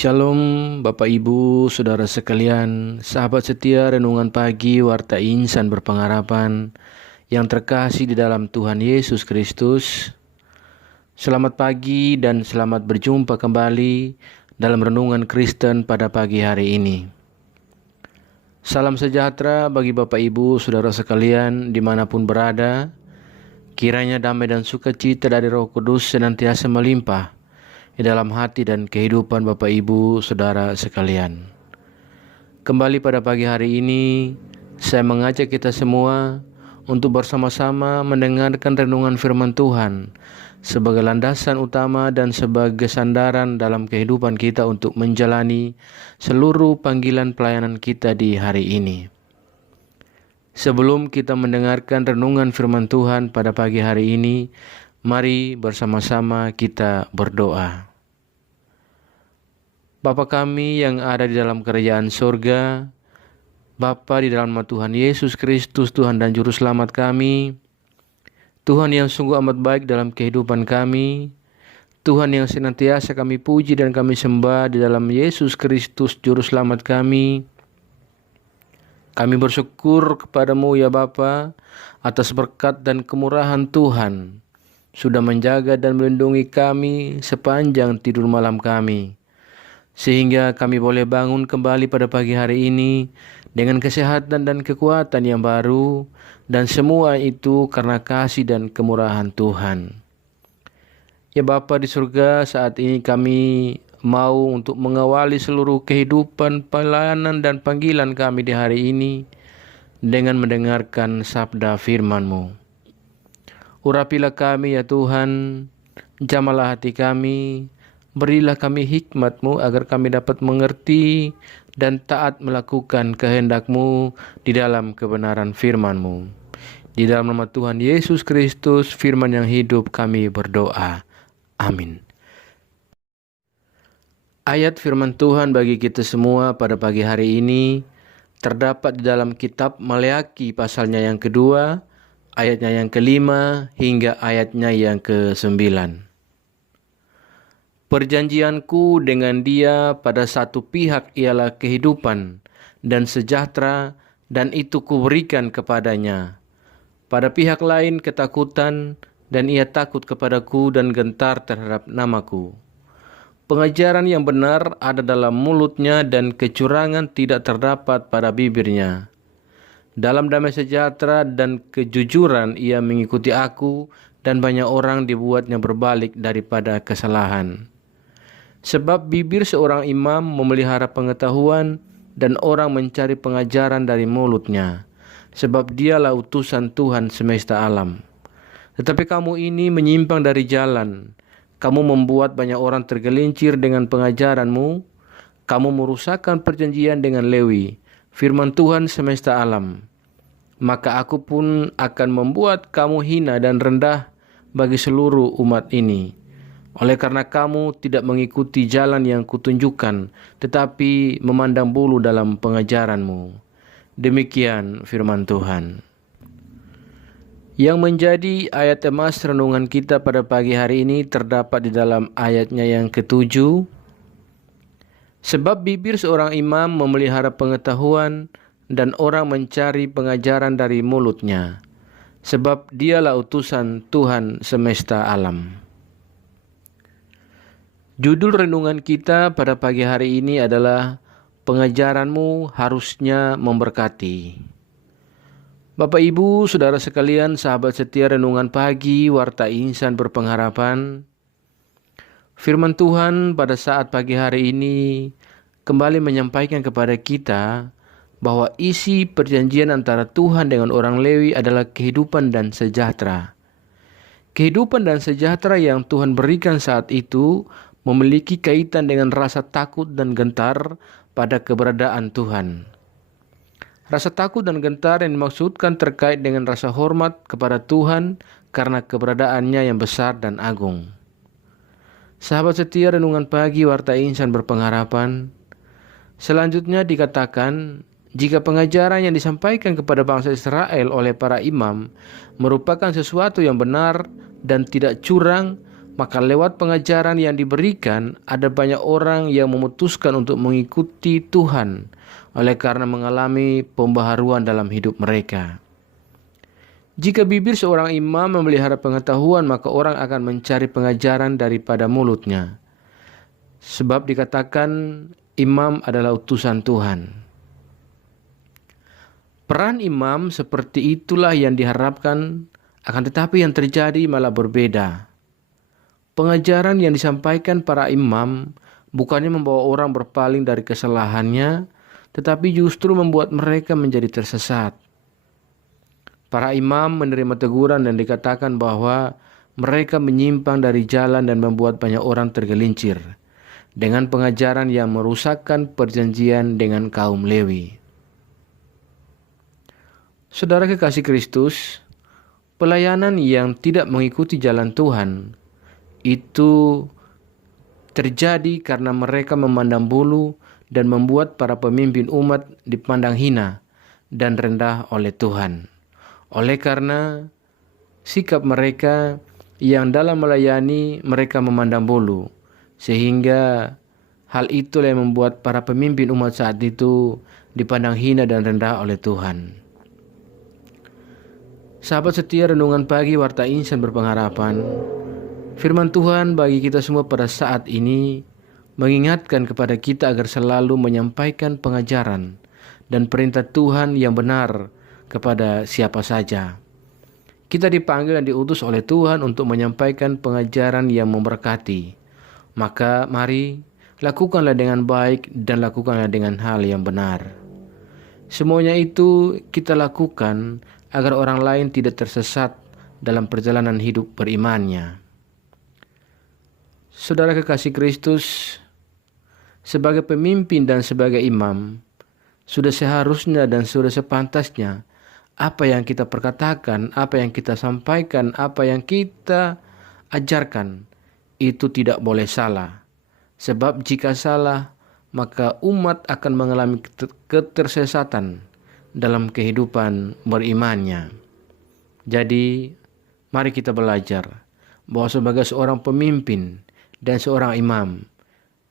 Shalom Bapak Ibu, Saudara sekalian, sahabat setia Renungan Pagi Warta Insan Berpengharapan yang terkasih di dalam Tuhan Yesus Kristus. Selamat pagi dan selamat berjumpa kembali dalam Renungan Kristen pada pagi hari ini. Salam sejahtera bagi Bapak Ibu, Saudara sekalian dimanapun berada. Kiranya damai dan sukacita dari Roh Kudus senantiasa melimpah di dalam hati dan kehidupan Bapak Ibu Saudara sekalian. Kembali pada pagi hari ini, saya mengajak kita semua untuk bersama-sama mendengarkan renungan firman Tuhan sebagai landasan utama dan sebagai sandaran dalam kehidupan kita untuk menjalani seluruh panggilan pelayanan kita di hari ini. Sebelum kita mendengarkan renungan firman Tuhan pada pagi hari ini, mari bersama-sama kita berdoa. Bapa kami yang ada di dalam kerajaan surga, Bapa di dalam nama Tuhan Yesus Kristus, Tuhan dan Juru Selamat kami, Tuhan yang sungguh amat baik dalam kehidupan kami, Tuhan yang senantiasa kami puji dan kami sembah di dalam Yesus Kristus, Juru Selamat kami. Kami bersyukur kepadamu ya Bapa atas berkat dan kemurahan Tuhan, sudah menjaga dan melindungi kami sepanjang tidur malam kami, sehingga kami boleh bangun kembali pada pagi hari ini dengan kesehatan dan kekuatan yang baru, dan semua itu karena kasih dan kemurahan Tuhan. Ya Bapa di surga, saat ini kami mau untuk mengawali seluruh kehidupan, pelayanan dan panggilan kami di hari ini dengan mendengarkan sabda firman-Mu. Urapilah kami ya Tuhan, jamalah hati kami, berilah kami hikmat-Mu agar kami dapat mengerti dan taat melakukan kehendak-Mu di dalam kebenaran firman-Mu. Di dalam nama Tuhan Yesus Kristus, firman yang hidup, kami berdoa. Amin. Ayat firman Tuhan bagi kita semua pada pagi hari ini terdapat di dalam kitab Maleaki pasalnya yang kedua, ayatnya yang kelima hingga ayatnya yang ke-9. Perjanjianku dengan dia pada satu pihak ialah kehidupan dan sejahtera, dan itu kuberikan kepadanya. Pada pihak lain ketakutan, dan ia takut kepadaku dan gentar terhadap namaku. Pengajaran yang benar ada dalam mulutnya, dan kecurangan tidak terdapat pada bibirnya. Dalam damai sejahtera dan kejujuran ia mengikuti aku, dan banyak orang dibuatnya berbalik daripada kesalahan. Sebab bibir seorang imam memelihara pengetahuan, dan orang mencari pengajaran dari mulutnya, sebab dialah utusan Tuhan semesta alam. Tetapi kamu ini menyimpang dari jalan. Kamu membuat banyak orang tergelincir dengan pengajaranmu. Kamu merusakkan perjanjian dengan Lewi, firman Tuhan semesta alam. Maka aku pun akan membuat kamu hina dan rendah bagi seluruh umat ini. Oleh karena kamu tidak mengikuti jalan yang kutunjukkan, tetapi memandang bulu dalam pengajaranmu. Demikian firman Tuhan. Yang menjadi ayat emas renungan kita pada pagi hari ini terdapat di dalam ayatnya yang ke-7. Sebab bibir seorang imam memelihara pengetahuan, dan orang mencari pengajaran dari mulutnya, sebab dialah utusan Tuhan semesta alam. Judul renungan kita pada pagi hari ini adalah Pengajaranmu harusnya memberkati. Bapak Ibu, Saudara sekalian, sahabat setia Renungan Pagi Warta Insan Berpengharapan, firman Tuhan pada saat pagi hari ini kembali menyampaikan kepada kita bahwa isi perjanjian antara Tuhan dengan orang Lewi adalah kehidupan dan sejahtera. Kehidupan dan sejahtera yang Tuhan berikan saat itu memiliki kaitan dengan rasa takut dan gentar pada keberadaan Tuhan. Rasa takut dan gentar yang dimaksudkan terkait dengan rasa hormat kepada Tuhan karena keberadaannya yang besar dan agung. Sahabat setia Renungan Pagi Warta Insan Berpengharapan, selanjutnya dikatakan, jika pengajaran yang disampaikan kepada bangsa Israel oleh para imam merupakan sesuatu yang benar dan tidak curang, Maka lewat pengajaran yang diberikan, ada banyak orang yang memutuskan untuk mengikuti Tuhan oleh karena mengalami pembaharuan dalam hidup mereka. Jika bibir seorang imam memelihara pengetahuan, maka orang akan mencari pengajaran daripada mulutnya. Sebab dikatakan imam adalah utusan Tuhan. Peran imam seperti itulah yang diharapkan, akan tetapi yang terjadi malah berbeda. Pengajaran yang disampaikan para imam bukannya membawa orang berpaling dari kesalahannya, tetapi justru membuat mereka menjadi tersesat. Para imam menerima teguran dan dikatakan bahwa mereka menyimpang dari jalan dan membuat banyak orang tergelincir dengan pengajaran yang merusakkan perjanjian dengan kaum Lewi. Saudara kekasih Kristus, pelayanan yang tidak mengikuti jalan Tuhan itu terjadi karena mereka memandang bulu dan membuat para pemimpin umat dipandang hina dan rendah oleh Tuhan. Oleh karena sikap mereka yang dalam melayani mereka memandang bulu, sehingga hal itulah yang membuat para pemimpin umat saat itu dipandang hina dan rendah oleh Tuhan. Sahabat setia Renungan Pagi Warta Insan Berpengharapan, firman Tuhan bagi kita semua pada saat ini mengingatkan kepada kita agar selalu menyampaikan pengajaran dan perintah Tuhan yang benar kepada siapa saja. Kita dipanggil dan diutus oleh Tuhan untuk menyampaikan pengajaran yang memberkati. Maka mari lakukanlah dengan baik dan lakukanlah dengan hal yang benar. Semuanya itu kita lakukan agar orang lain tidak tersesat dalam perjalanan hidup berimannya. Saudara kekasih Kristus, sebagai pemimpin dan sebagai imam, sudah seharusnya dan sudah sepantasnya apa yang kita perkatakan, apa yang kita sampaikan, apa yang kita ajarkan itu tidak boleh salah. Sebab jika salah, maka umat akan mengalami ketersesatan dalam kehidupan berimannya. Jadi, mari kita belajar bahwa sebagai seorang pemimpin dan seorang imam,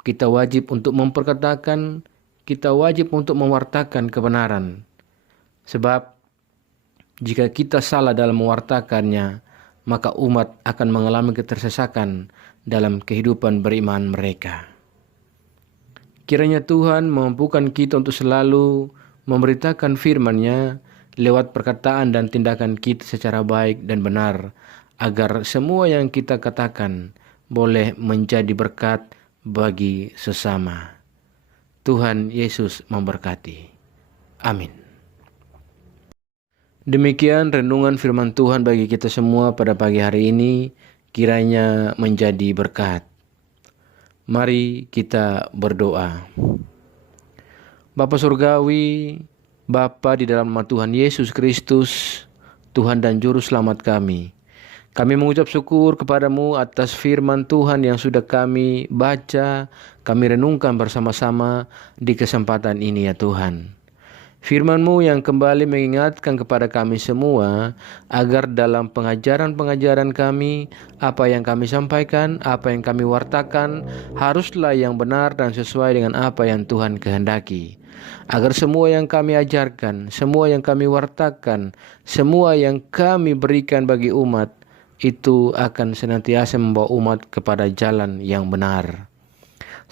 kita wajib untuk memperkatakan, kita wajib untuk mewartakan kebenaran. Sebab jika kita salah dalam mewartakannya, maka umat akan mengalami ketersesakan dalam kehidupan beriman mereka. Kiranya Tuhan memampukan kita untuk selalu memberitakan firman-Nya lewat perkataan dan tindakan kita secara baik dan benar, agar semua yang kita katakan boleh menjadi berkat bagi sesama. Tuhan Yesus memberkati. Amin. Demikian renungan firman Tuhan bagi kita semua pada pagi hari ini, kiranya menjadi berkat. Mari kita berdoa. Bapa Surgawi, Bapa di dalam nama Tuhan Yesus Kristus, Tuhan dan Juru Selamat kami mengucap syukur kepadamu atas firman Tuhan yang sudah kami baca, kami renungkan bersama-sama di kesempatan ini ya Tuhan. Firman-Mu yang kembali mengingatkan kepada kami semua agar dalam pengajaran-pengajaran kami, apa yang kami sampaikan, apa yang kami wartakan, haruslah yang benar dan sesuai dengan apa yang Tuhan kehendaki. Agar semua yang kami ajarkan, semua yang kami wartakan, semua yang kami berikan bagi umat, itu akan senantiasa membawa umat kepada jalan yang benar.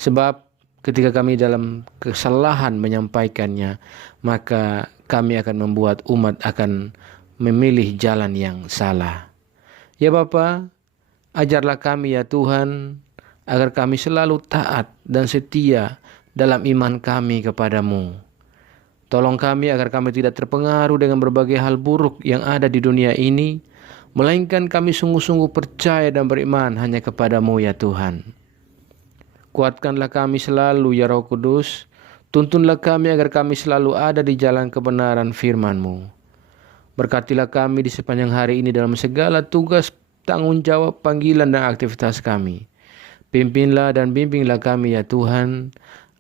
Sebab ketika kami dalam kesalahan menyampaikannya, maka kami akan membuat umat akan memilih jalan yang salah. Ya Bapa, ajarlah kami ya Tuhan, agar kami selalu taat dan setia dalam iman kami kepadamu. Tolong kami agar kami tidak terpengaruh dengan berbagai hal buruk yang ada di dunia ini, melainkan kami sungguh-sungguh percaya dan beriman hanya kepadamu ya Tuhan. Kuatkanlah kami selalu ya Roh Kudus, tuntunlah kami agar kami selalu ada di jalan kebenaran firman-Mu. Berkatilah kami di sepanjang hari ini dalam segala tugas, tanggung jawab, panggilan dan aktivitas kami. Pimpinlah dan bimbinglah kami ya Tuhan,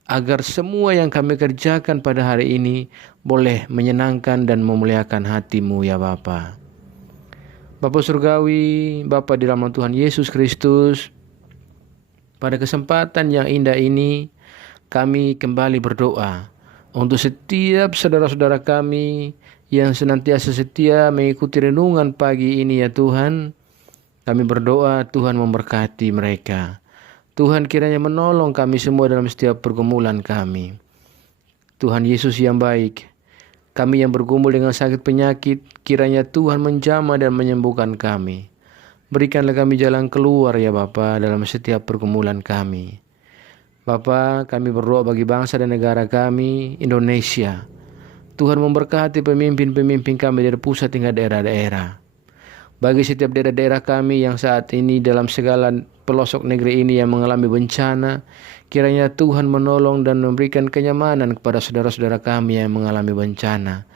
agar semua yang kami kerjakan pada hari ini boleh menyenangkan dan memuliakan hati-Mu ya Bapa. Bapa Surgawi, Bapa di dalam Tuhan Yesus Kristus, pada kesempatan yang indah ini, kami kembali berdoa untuk setiap saudara-saudara kami yang senantiasa setia mengikuti renungan pagi ini ya Tuhan. Kami berdoa Tuhan memberkati mereka. Tuhan kiranya menolong kami semua dalam setiap pergumulan kami. Tuhan Yesus yang baik, kami yang bergumul dengan sakit penyakit, kiranya Tuhan menjamah dan menyembuhkan kami. Berikanlah kami jalan keluar ya Bapa dalam setiap pergumulan kami. Bapa, kami berdoa bagi bangsa dan negara kami, Indonesia. Tuhan memberkati pemimpin-pemimpin kami dari pusat hingga daerah-daerah. Bagi setiap daerah-daerah kami yang saat ini dalam segala pelosok negeri ini yang mengalami bencana, kiranya Tuhan menolong dan memberikan kenyamanan kepada saudara-saudara kami yang mengalami bencana.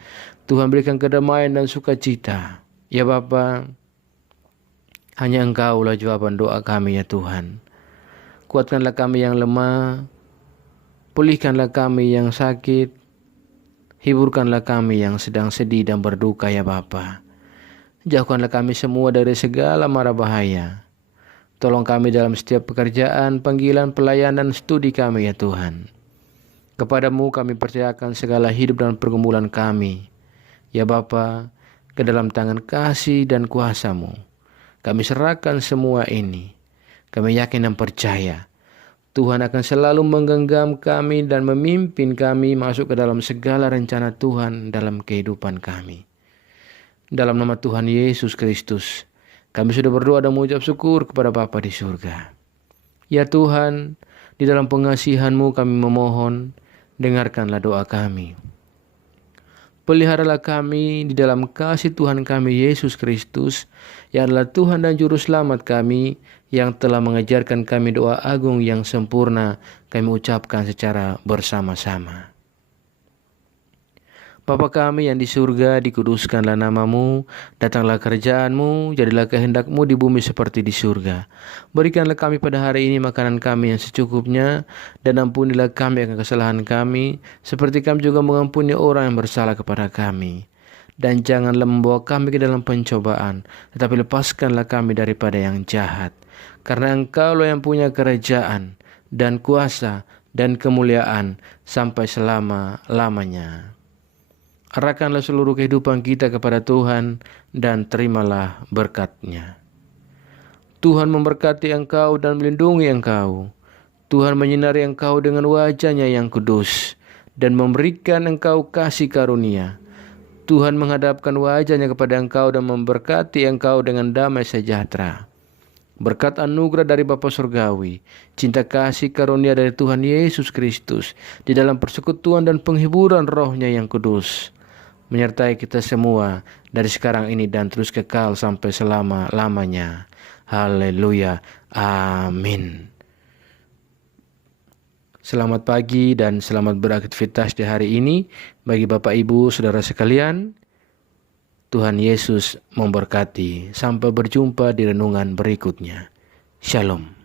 Tuhan berikan kedamaian dan sukacita. Ya Bapa, hanya Engkaulah jawaban doa kami ya Tuhan. Kuatkanlah kami yang lemah, pulihkanlah kami yang sakit, hiburkanlah kami yang sedang sedih dan berduka ya Bapa. Jauhkanlah kami semua dari segala mara bahaya. Tolong kami dalam setiap pekerjaan, panggilan, pelayanan, studi kami ya Tuhan. Kepadamu kami percayakan segala hidup dan pergumulan kami. Ya Bapa, ke dalam tangan kasih dan kuasa-Mu. Kami serahkan semua ini. Kami yakin dan percaya Tuhan akan selalu menggenggam kami dan memimpin kami masuk ke dalam segala rencana Tuhan dalam kehidupan kami. Dalam nama Tuhan Yesus Kristus, kami sudah berdoa dan mengucap syukur kepada Bapa di surga. Ya Tuhan, di dalam pengasihan-Mu kami memohon, dengarkanlah doa kami. Peliharalah kami di dalam kasih Tuhan kami Yesus Kristus, yang adalah Tuhan dan Juru Selamat kami, yang telah mengajarkan kami doa agung yang sempurna, kami ucapkan secara bersama-sama. Bapa kami yang di surga, dikuduskanlah nama-Mu, datanglah kerajaan-Mu, jadilah kehendak-Mu di bumi seperti di surga. Berikanlah kami pada hari ini makanan kami yang secukupnya, dan ampunilah kami akan kesalahan kami, seperti kami juga mengampuni orang yang bersalah kepada kami. Dan janganlah membawa kami ke dalam pencobaan, tetapi lepaskanlah kami daripada yang jahat. Karena Engkau-Lah yang punya kerajaan, dan kuasa, dan kemuliaan, sampai selama-lamanya. Arahkanlah seluruh kehidupan kita kepada Tuhan dan terimalah berkat-Nya. Tuhan memberkati engkau dan melindungi engkau. Tuhan menyinari engkau dengan wajah-Nya yang kudus dan memberikan engkau kasih karunia. Tuhan menghadapkan wajah-Nya kepada engkau dan memberkati engkau dengan damai sejahtera. Berkat anugerah dari Bapa Surgawi, cinta kasih karunia dari Tuhan Yesus Kristus, di dalam persekutuan dan penghiburan Roh-Nya yang kudus, menyertai kita semua dari sekarang ini dan terus kekal sampai selama-lamanya. Haleluya. Amin. Selamat pagi dan selamat beraktivitas di hari ini bagi Bapak Ibu Saudara sekalian. Tuhan Yesus memberkati. Sampai berjumpa di renungan berikutnya. Shalom.